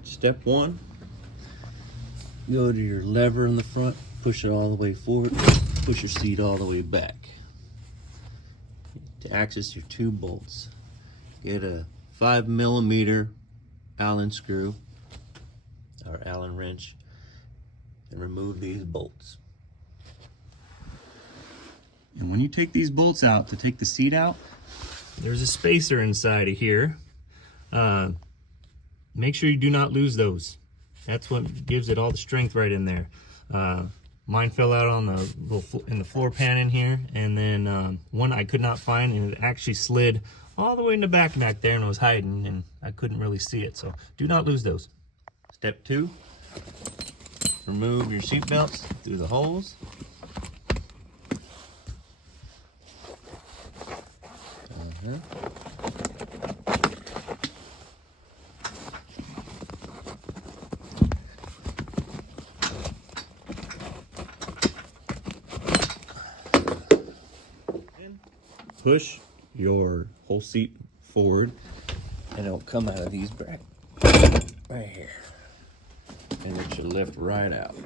Alright, step one, go to your lever in the front, push it all the way forward, push your seat all the way back. To access your two bolts, get a 5mm Allen screw or Allen wrench and remove these bolts. And when you take these bolts out to take the seat out, there's a spacer inside of here. Make sure you do not lose those. That's what gives it all the strength right in there. Mine fell out on the in the floor pan in here, and then one I could not find, and it actually slid all the way in the back there and was hiding, and I couldn't really see it. So do not lose those. Step two, remove your seat belts through the holes. Push your whole seat forward and it'll come out of these brackets right here, and it should lift right out.